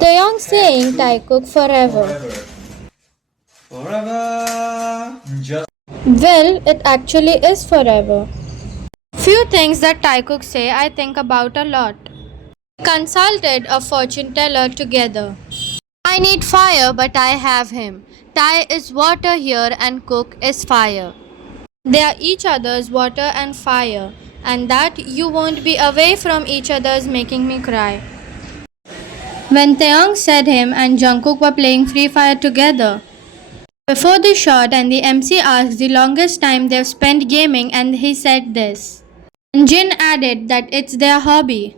Taehyung saying Taekook forever. Forever. Just Well, it actually is forever. Few things that Taekook say I think about a lot. Consulted a fortune teller together. I need fire, but I have him. Tai is water here and Cook is fire. They are each other's water and fire, and that you won't be away from each other's making me cry. When Taeyong said him and Jungkook were playing Free Fire together, before the shot and the MC asked the longest time they've spent gaming and he said this. And Jin added that it's their hobby.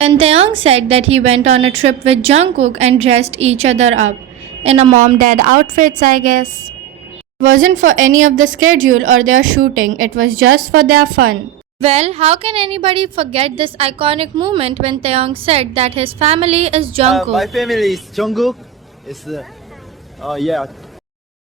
When Taeyong said that he went on a trip with Jungkook and dressed each other up in a mom-dad outfits, I guess. It wasn't for any of the schedule or their shooting, it was just for their fun. Well, how can anybody forget this iconic moment when Taeyong said that his family is Jungkook? My family is Jungkook. It's yeah.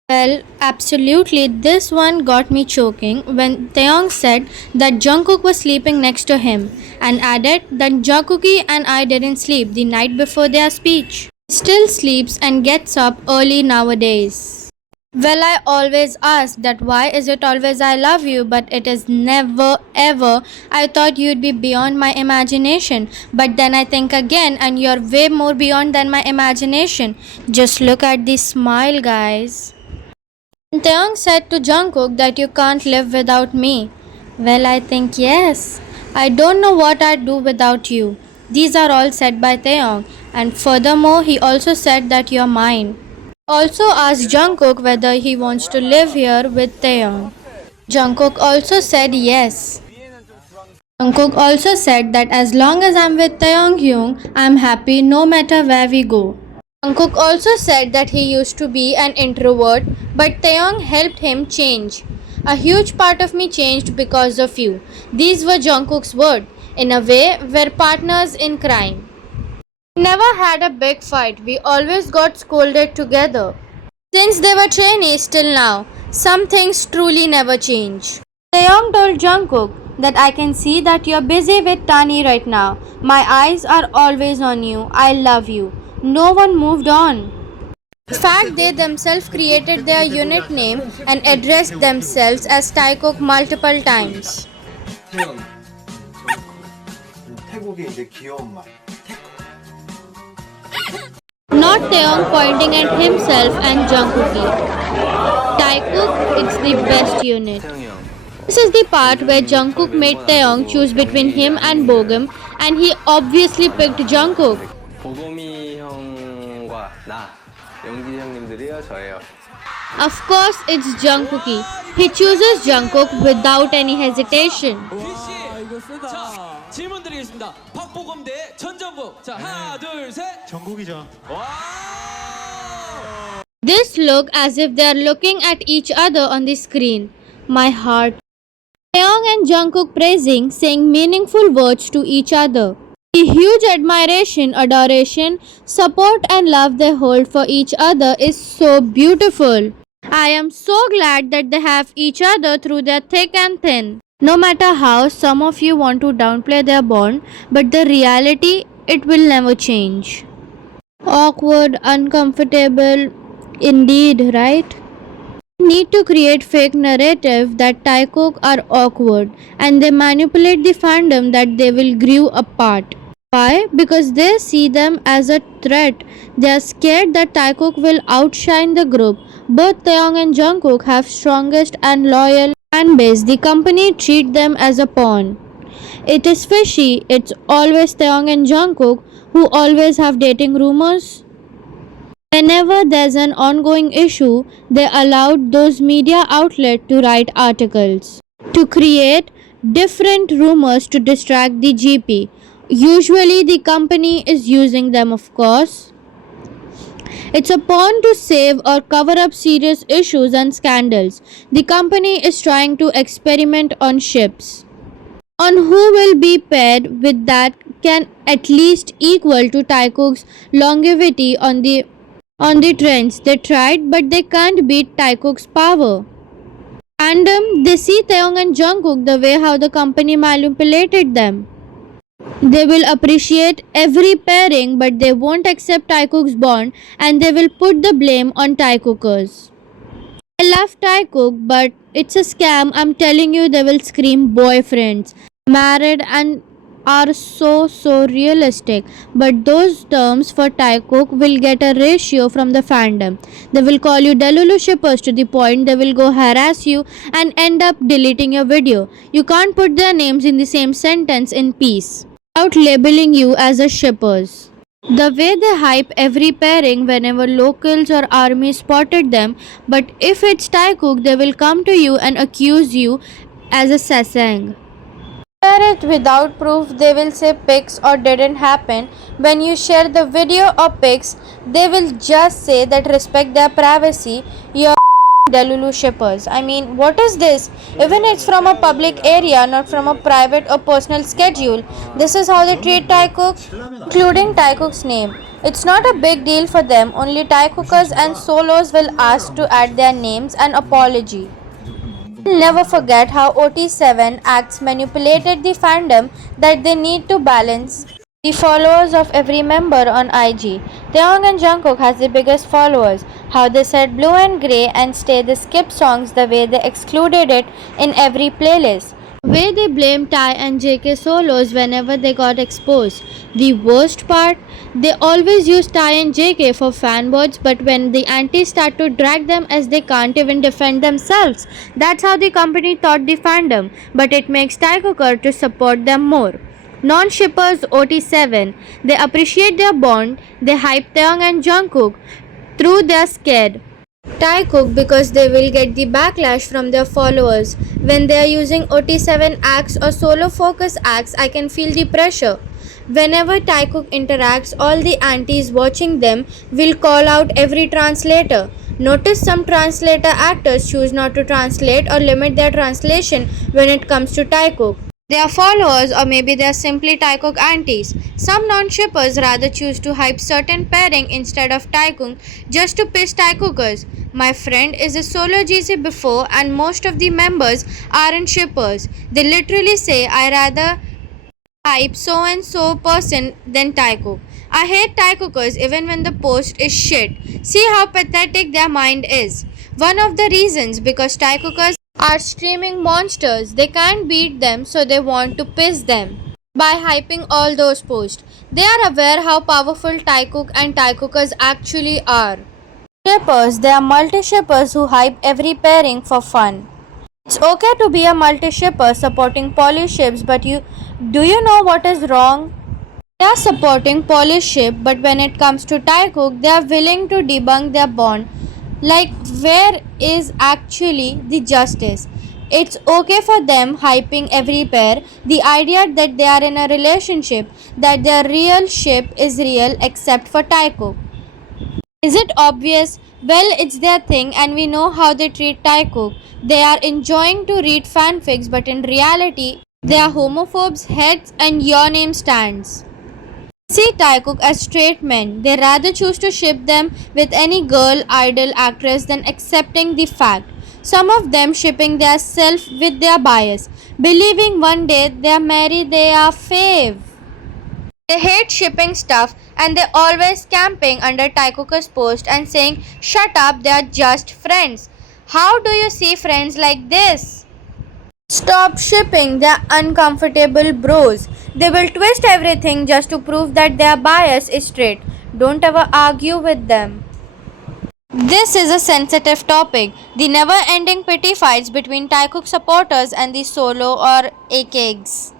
Well, absolutely, this one got me choking when Taeyong said that Jungkook was sleeping next to him and added that Jungkookie and I didn't sleep the night before their speech. Still sleeps and gets up early nowadays. Well, I always ask that why is it always I love you, but it is never ever. I thought you'd be beyond my imagination, but then I think again and you're way more beyond than my imagination. Just look at the smile, guys. Taeyong said to Jungkook that you can't live without me. Well, I think yes. I don't know what I'd do without you. These are all said by Taeyong, and furthermore, he also said that you're mine. Also asked Jungkook whether he wants to live here with Taehyung. Jungkook also said yes. Jungkook also said that as long as I'm with Taehyung, I'm happy no matter where we go. Jungkook also said that he used to be an introvert, but Taehyung helped him change. A huge part of me changed because of you. These were Jungkook's words. In a way, we're partners in crime. We never had a big fight, we always got scolded together. Since they were trainees till now, some things truly never change. Taeyong told Jungkook that I can see that you're busy with Tani right now. My eyes are always on you. I love you. No one moved on. In fact, they themselves created their unit name and addressed themselves as Taekook multiple times. 태영, 태국의 이제 귀여운 말. Not Taeyong pointing at himself and Jungkookie. Taekook, it's the best unit. This is the part where Jungkook made Taeyong choose between him and Bogum, and he obviously picked Jungkook. 보검이 형과 나 연기 형님들이요 저예요. Of course, it's Jungkookie. He chooses Jungkook without any hesitation. 자, 질문 드리겠습니다. 박보검 대 전정국. 자, 하나, 둘, 셋. 정국이죠. 와! This look as if they are looking at each other on the screen. My heart. Taeyong and Jungkook praising, saying meaningful words to each other. The huge admiration, adoration, support and love they hold for each other is so beautiful. I am so glad that they have each other through their thick and thin. No matter how some of you want to downplay their bond, but the reality, it will never change. Awkward, uncomfortable, indeed, right? Need to create fake narrative that Taekook are awkward and they manipulate the fandom that they will grow apart. Why? Because they see them as a threat. They are scared that Taekook will outshine the group. Both Taeyong and Jungkook have strongest and loyal fan base. The company treat them as a pawn. It is fishy. It's always Taeyong and Jungkook who always have dating rumors. Whenever there's an ongoing issue, they allowed those media outlets to write articles to create different rumors to distract the GP. Usually the company is using them, of course. It's a pawn to save or cover up serious issues and scandals. The company is trying to experiment on ships. On who will be paired with that can at least equal to Taekook's longevity on the trends. They tried, but they can't beat Taekook's power. Fandom, they see Taeyong and Jungkook the way how the company manipulated them. They will appreciate every pairing, but they won't accept Taekook's bond and they will put the blame on Taekookers. I love Taekook, but it's a scam. I'm telling you, they will scream boyfriends, married, and are so realistic. But those terms for Taekook will get a ratio from the fandom. They will call you Delulu shippers to the point they will go harass you and end up deleting your video. You can't put their names in the same sentence in peace without labeling you as a shippers. The way they hype every pairing whenever locals or army spotted them, but if it's Taekook, they will come to you and accuse you as a sasang. Share it without proof, they will say pics or didn't happen. When you share the video or pics, they will just say that respect their privacy. You're Delulu shippers. I mean, what is this? Even it's from a public area, not from a private or personal schedule. This is how they treat Taekook, including Taekook's name. It's not a big deal for them. Only Taekookers and solos will ask to add their names and apology. I'll never forget how OT7 acts manipulated the fandom that they need to balance the followers of every member on IG. Taehyung and Jungkook has the biggest followers. How they said blue and grey and stay they skip songs the way they excluded it in every playlist. The way they blame Ty and JK solos whenever they got exposed. The worst part, they always use Ty and JK for fanboys, but when the antis start to drag them as they can't even defend themselves. That's how the company thought the fandom, but it makes Taekooker to support them more. Non-shippers OT7, they appreciate their bond, they hype Taehyung and Jungkook through their scared Taekook because they will get the backlash from their followers. When they are using OT7 acts or solo focus acts, I can feel the pressure. Whenever Taekook interacts, all the antis watching them will call out every translator. Notice some translator actors choose not to translate or limit their translation when it comes to Taekook. They are followers or maybe they are simply Taekook antis. Some non-shippers rather choose to hype certain pairing instead of Taekook just to piss Taekookers. My friend is a solo GC before and most of the members aren't shippers. They literally say I rather hype so and so person than Taekook. I hate Taekookers even when the post is shit. See how pathetic their mind is. One of the reasons because Taekookers are streaming monsters. They can't beat them so they want to piss them by hyping all those posts. They are aware how powerful Taekook and Taekookers actually are. Shippers, they are multi-shippers who hype every pairing for fun. It's okay to be a multi-shipper supporting poly ships, but do you know what is wrong? They are supporting poly ship, but when it comes to Taekook, they are willing to debunk their bond. Like, where is actually the justice? It's okay for them hyping every pair. The idea that they are in a relationship, that their real ship is real except for Taekook. Is it obvious? Well, it's their thing and we know how they treat Taekook. They are enjoying to read fanfics, but in reality, they are homophobes, heads, and your name stands. See Taekook as straight men. They rather choose to ship them with any girl, idol, actress than accepting the fact. Some of them shipping their self with their bias, believing one day they are married, they are fave. They hate shipping stuff and they always camping under Taekooker's post and saying, shut up, they are just friends. How do you see friends like this? Stop shipping, they're uncomfortable bros. They will twist everything just to prove that their bias is straight. Don't ever argue with them. This is a sensitive topic. The never-ending pity fights between Taekook supporters and the solo or Akgaes.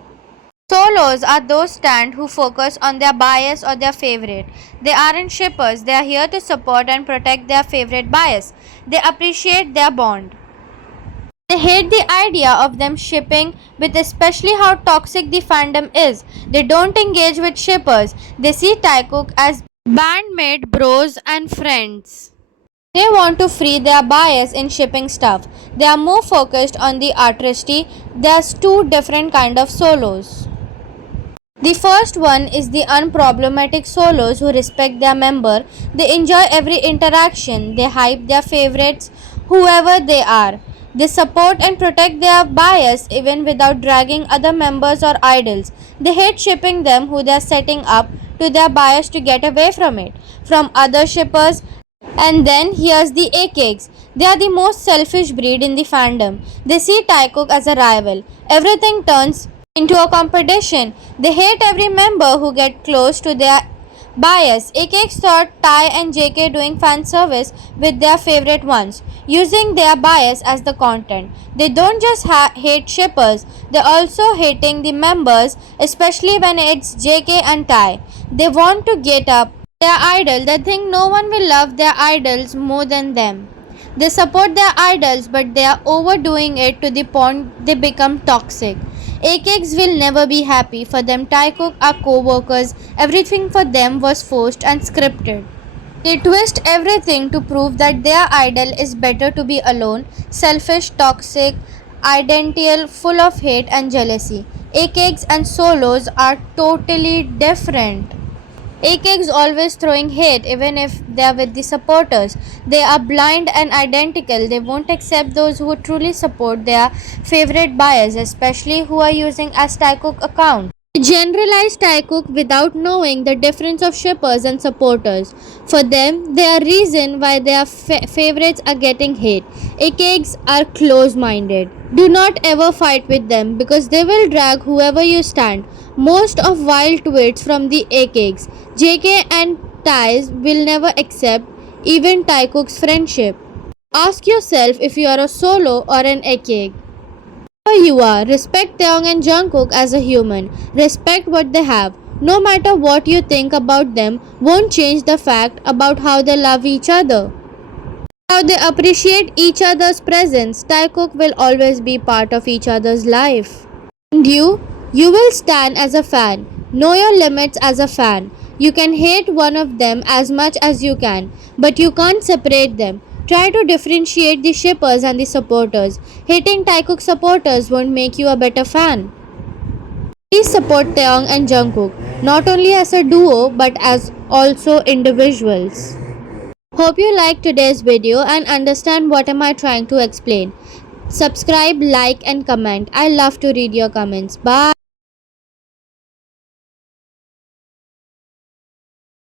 Solos are those stand who focus on their bias or their favorite. They aren't shippers, they are here to support and protect their favorite bias. They appreciate their bond. They hate the idea of them shipping with especially how toxic the fandom is. They don't engage with shippers. They see Taekook as bandmate bros and friends. They want to free their bias in shipping stuff. They are more focused on the artistry. There's two different kind of solos. The first one is the unproblematic solos who respect their member. They enjoy every interaction. They hype their favorites, whoever they are. They support and protect their bias even without dragging other members or idols. They hate shipping them who they are setting up to their bias to get away from it, from other shippers. And then here's the Akgaes. They are the most selfish breed in the fandom. They see Taekook as a rival. Everything turns into a competition. They hate every member who get close to their bias. Akgaes thought Tae and JK doing fan service with their favorite ones, using their bias as the content. They don't just hate shippers, they're also hating the members, especially when it's JK and Tae. They want to get up their idol. They think no one will love their idols more than them. They support their idols, but they are overdoing it to the point they become toxic. Akgaes will never be happy. For them, Taekook are co-workers. Everything for them was forced and scripted. They twist everything to prove that their idol is better to be alone, selfish, toxic, identical, full of hate and jealousy. Akgaes and solos are totally different. Akgaes always throwing hate even if they are with the supporters. They are blind and identical. They won't accept those who truly support their favorite bias, especially who are using as Taekook account. They generalize Taekook without knowing the difference of shippers and supporters. For them, they are reason why their favorites are getting hate. Akgaes are close-minded. Do not ever fight with them because they will drag whoever you stand. Most of wild tweets from the Akgaes. JK and Ties will never accept even Taekook's friendship. Ask yourself if you are a solo or an Akgaes. Whoever you are, respect Taehyung and Jungkook as a human. Respect what they have. No matter what you think about them, won't change the fact about how they love each other. How they appreciate each other's presence. Taekook will always be part of each other's life. And you will stand as a fan. Know your limits as a fan. You can hate one of them as much as you can, but you can't separate them. Try to differentiate the shippers and the supporters. Hating Taekook supporters won't make you a better fan. Please support Taehyung and Jungkook, not only as a duo but as also individuals. Hope you liked today's video and understand what am I trying to explain. Subscribe, like and comment. I love to read your comments. Bye.